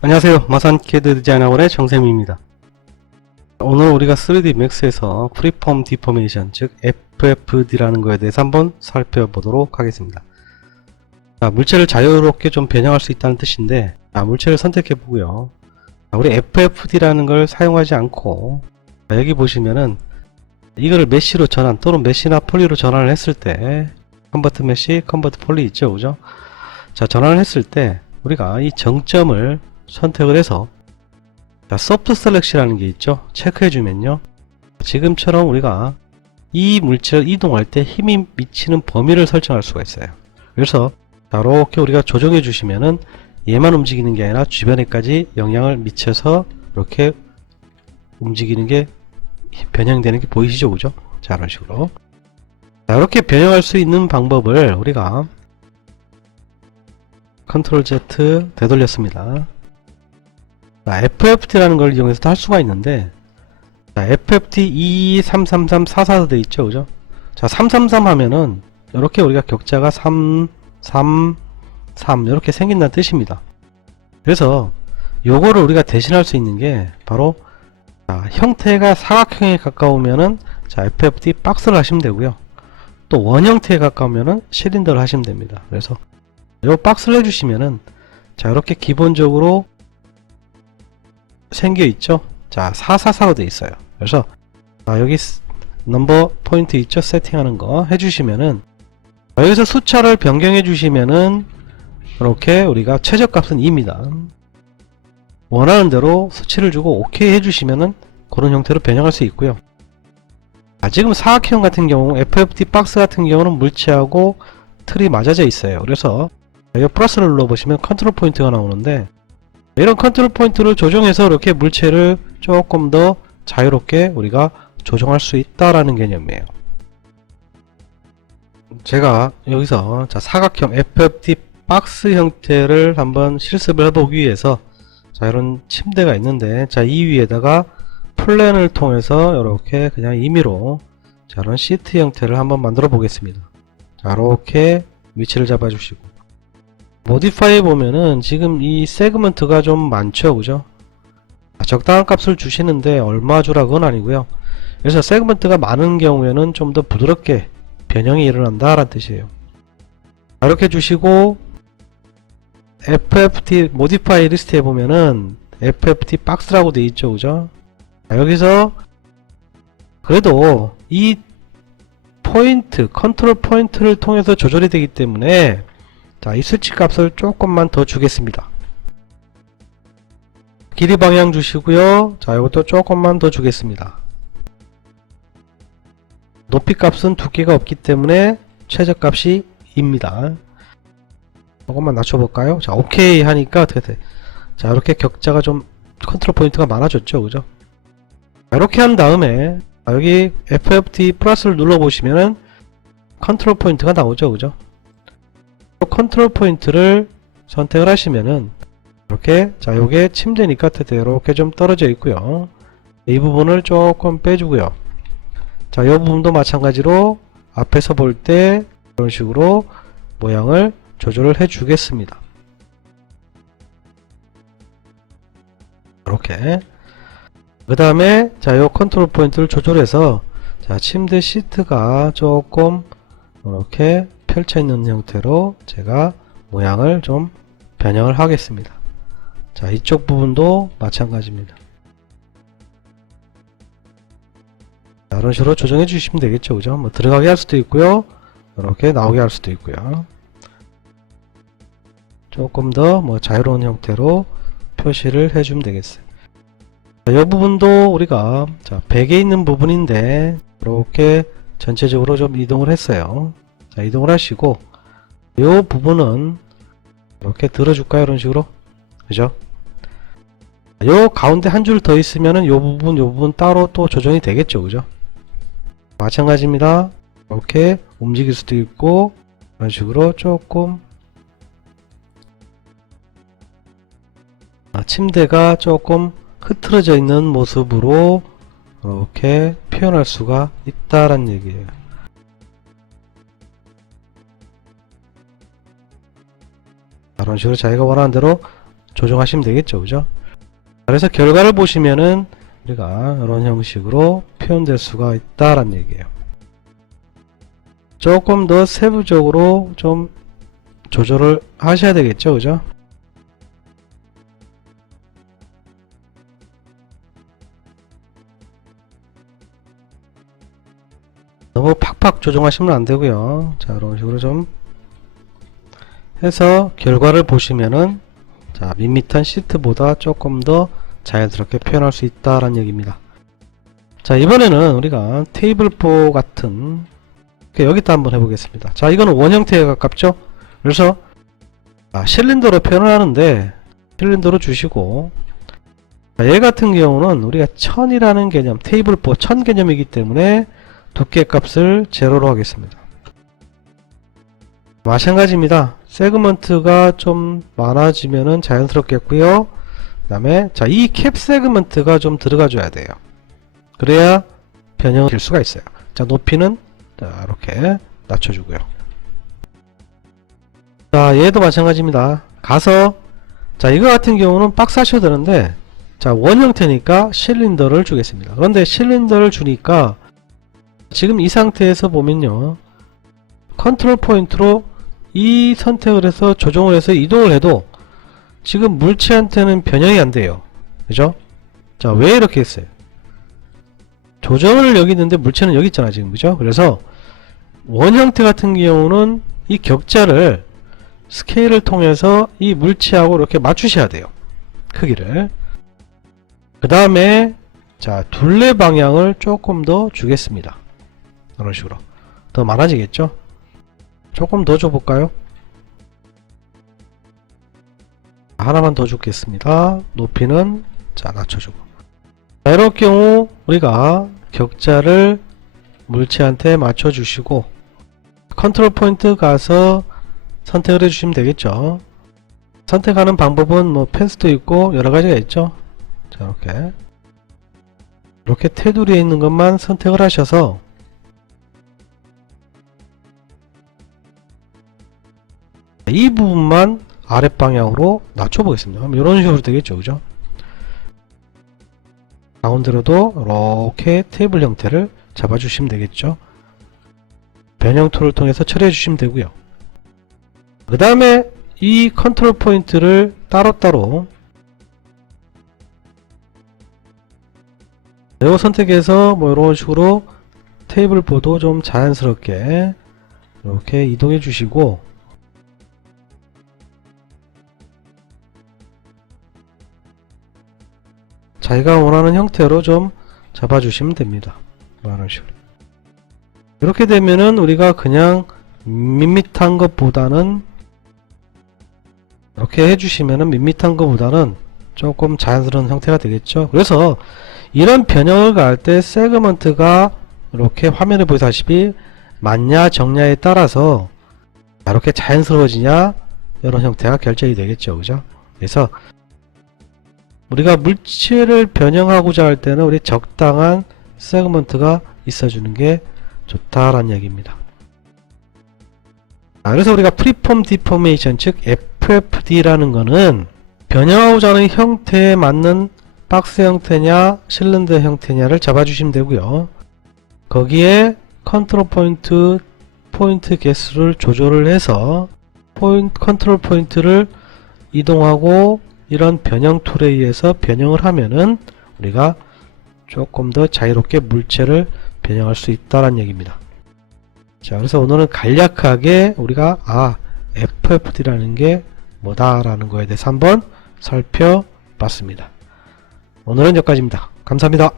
안녕하세요. 마산캐드 디자인학원의 정쌤입니다. 오늘 우리가 3D 맥스에서 프리폼 디포메이션, 즉 FFD라는 거에 대해서 한번 살펴보도록 하겠습니다. 자, 물체를 자유롭게 좀 변형할 수 있다는 뜻인데, 물체를 선택해 보고요. 우리 FFD라는 걸 사용하지 않고, 여기 보시면은 이거를 메쉬로 전환 또는 메쉬나 폴리로 전환을 했을 때 컨버트 메쉬, 컨버트 폴리 있죠, 그죠? 자, 전환을 했을 때 우리가 이 정점을 선택을 해서 소프트 셀렉션이라는 게 있죠. 체크해 주면요, 지금처럼 우리가 이 물체를 이동할 때 힘이 미치는 범위를 설정할 수가 있어요. 그래서 이렇게 우리가 조정해 주시면은 얘만 움직이는 게 아니라 주변에까지 영향을 미쳐서 이렇게 움직이는 게 변형되는 게 보이시죠, 그죠? 자, 이런 식으로. 자, 이렇게 변형할 수 있는 방법을 우리가 컨트롤 Z 되돌렸습니다. 자, FFT라는 걸 이용해서도 할 수가 있는데, 자, FFT 233344 돼 있죠, 그죠? 자, 333 하면은 이렇게 우리가 격자가 3, 3, 3 이렇게 생긴다는 뜻입니다. 그래서 요거를 우리가 대신할 수 있는 게 바로, 자, 형태가 사각형에 가까우면은 자, FFT 박스를 하시면 되고요. 또 원 형태에 가까우면은 실린더를 하시면 됩니다. 그래서 요 박스를 해주시면은 자, 이렇게 기본적으로 생겨 있죠. 자, 444로 되어 있어요. 그래서 여기 넘버 포인트 있죠, 세팅하는 거 해주시면은 여기서 숫자를 변경해 주시면은 이렇게 우리가 최저값은 2입니다. 원하는 대로 수치를 주고 OK 해주시면은 그런 형태로 변형할 수 있고요. 지금 사각형 같은 경우 FFT 박스 같은 경우는 물체하고 틀이 맞아져 있어요. 그래서 여기 플러스를 눌러보시면 컨트롤 포인트가 나오는데, 이런 컨트롤 포인트를 조정해서 이렇게 물체를 조금 더 자유롭게 우리가 조정할 수 있다라는 개념이에요. 제가 여기서 자, 사각형 FFT 박스 형태를 한번 실습을 해보기 위해서, 자, 이런 침대가 있는데, 자, 이 위에다가 플랜을 통해서 이렇게 그냥 임의로 자, 이런 시트 형태를 한번 만들어 보겠습니다. 자, 이렇게 위치를 잡아 주시고, 모디파이 보면은 지금 이 세그먼트가 좀 많죠, 그죠? 적당한 값을 주시는데 얼마 주라고는 아니고요. 그래서 세그먼트가 많은 경우에는 좀 더 부드럽게 변형이 일어난다 라는 뜻이에요. 이렇게 주시고, FFT 모디파이 리스트에 보면은 FFT 박스라고 되어 있죠, 그죠? 여기서 그래도 이 포인트, 컨트롤 포인트를 통해서 조절이 되기 때문에, 자, 이 스위치 값을 조금만 더 주겠습니다. 길이 방향 주시고요. 자, 이것도 조금만 더 주겠습니다. 높이 값은 두께가 없기 때문에 최저값이 2입니다. 조금만 낮춰볼까요? 자, OK 하니까 어떻게 돼? 자, 이렇게 격자가 좀 컨트롤 포인트가 많아졌죠, 그죠? 자, 이렇게 한 다음에 여기 FFT 플러스를 눌러보시면은 컨트롤 포인트가 나오죠, 그죠? 컨트롤 포인트를 선택을 하시면은 이렇게, 자, 요게 침대니까 이렇게 좀 떨어져 있고요. 이 부분을 조금 빼주고요. 자, 이 부분도 마찬가지로 앞에서 볼 때 이런 식으로 모양을 조절을 해 주겠습니다. 이렇게. 그 다음에 자, 요 컨트롤 포인트를 조절해서 자, 침대 시트가 조금 이렇게 펼쳐 있는 형태로 제가 모양을 좀 변형을 하겠습니다. 자, 이쪽 부분도 마찬가지입니다. 자, 이런 식으로 조정해 주시면 되겠죠, 그죠? 뭐 들어가게 할 수도 있고요, 이렇게 나오게 할 수도 있고요. 조금 더 뭐 자유로운 형태로 표시를 해주면 되겠어요. 자, 이 부분도 우리가 자, 백에 있는 부분인데 이렇게 전체적으로 좀 이동을 했어요. 자, 이동을 하시고, 이 부분은 이렇게 들어줄까요, 이런 식으로? 그죠? 요 가운데 한 줄 더 있으면은 요 부분 따로 또 조정이 되겠죠, 그죠? 마찬가지입니다. 이렇게 움직일 수도 있고, 이런 식으로 조금 침대가 조금 흐트러져 있는 모습으로 이렇게 표현할 수가 있다라는 얘기예요. 이런 식으로 자기가 원하는 대로 조정하시면 되겠죠. 그죠? 그래서 결과를 보시면은 우리가 이런 형식으로 표현될 수가 있다라는 얘기예요. 조금 더 세부적으로 좀 조절을 하셔야 되겠죠. 그죠? 너무 팍팍 조정하시면 안 되고요. 자, 이런 식으로 좀 해서 결과를 보시면은 자, 밋밋한 시트보다 조금 더 자연스럽게 표현할 수 있다라는 얘기입니다. 자, 이번에는 우리가 테이블4 같은 여기다 한번 해보겠습니다. 자, 이거는 원 형태에 가깝죠? 그래서 실린더로 표현을 하는데 실린더로 주시고, 자, 얘 같은 경우는 우리가 1000이라는 개념, 테이블4 1000 개념이기 때문에 두께 값을 제로로 하겠습니다. 마찬가지입니다. 세그먼트가 좀 많아지면은 자연스럽겠고요. 그 다음에 자, 이 캡 세그먼트가 좀 들어가 줘야 돼요. 그래야 변형이 될 수가 있어요. 자, 높이는 자, 이렇게 낮춰주고요. 자, 얘도 마찬가지입니다. 가서 자, 이거 같은 경우는 박스 하셔도 되는데 자, 원 형태니까 실린더를 주겠습니다. 그런데 실린더를 주니까 지금 이 상태에서 보면요, 컨트롤 포인트로 이 선택을 해서 조정을 해서 이동을 해도 지금 물체한테는 변형이 안 돼요. 그죠? 자, 왜 이렇게 했어요? 조정을 여기 있는데 물체는 여기 있잖아 지금. 그죠? 그래서 원 형태 같은 경우는 이 격자를 스케일을 통해서 이 물체하고 이렇게 맞추셔야 돼요. 크기를. 그 다음에 자, 둘레 방향을 조금 더 주겠습니다. 이런 식으로 더 많아지겠죠? 조금 더 줘볼까요? 하나만 더 주겠습니다. 높이는 자, 낮춰주고. 자, 이럴 경우 우리가 격자를 물체한테 맞춰주시고 컨트롤 포인트 가서 선택을 해주시면 되겠죠. 선택하는 방법은 뭐 펜스도 있고 여러가지가 있죠. 자, 이렇게 테두리에 있는 것만 선택을 하셔서 이 부분만 아랫방향으로 낮춰보겠습니다. 그럼 이런 식으로 되겠죠. 그죠? 가운데로도 이렇게 테이블 형태를 잡아주시면 되겠죠. 변형 툴을 통해서 처리해 주시면 되고요. 그 다음에 이 컨트롤 포인트를 따로따로 이거 선택해서 뭐 이런 식으로 테이블 보도 좀 자연스럽게 이렇게 이동해 주시고, 자기가 원하는 형태로 좀 잡아주시면 됩니다. 이런 식으로. 이렇게 되면은 우리가 그냥 밋밋한 것보다는 이렇게 해주시면은 밋밋한 것보다는 조금 자연스러운 형태가 되겠죠. 그래서 이런 변형을 가할 때 세그먼트가 이렇게 화면에 보시다시피 많냐 적냐에 따라서 이렇게 자연스러워지냐 이런 형태가 결정이 되겠죠. 그죠? 그래서 우리가 물체를 변형하고자 할 때는 우리 적당한 세그먼트가 있어주는 게 좋다라는 얘기입니다. 그래서 우리가 프리폼 디포메이션, 즉 FFD라는 거는 변형하고자 하는 형태에 맞는 박스 형태냐 실린더 형태냐를 잡아주시면 되고요. 거기에 컨트롤 포인트 개수를 조절을 해서 컨트롤 포인트를 이동하고 이런 변형 툴에 의해서 변형을 하면은 우리가 조금 더 자유롭게 물체를 변형할 수 있다는 얘기입니다. 자, 그래서 오늘은 간략하게 우리가 FFD라는 게 뭐다라는 거에 대해서 한번 살펴봤습니다. 오늘은 여기까지입니다. 감사합니다.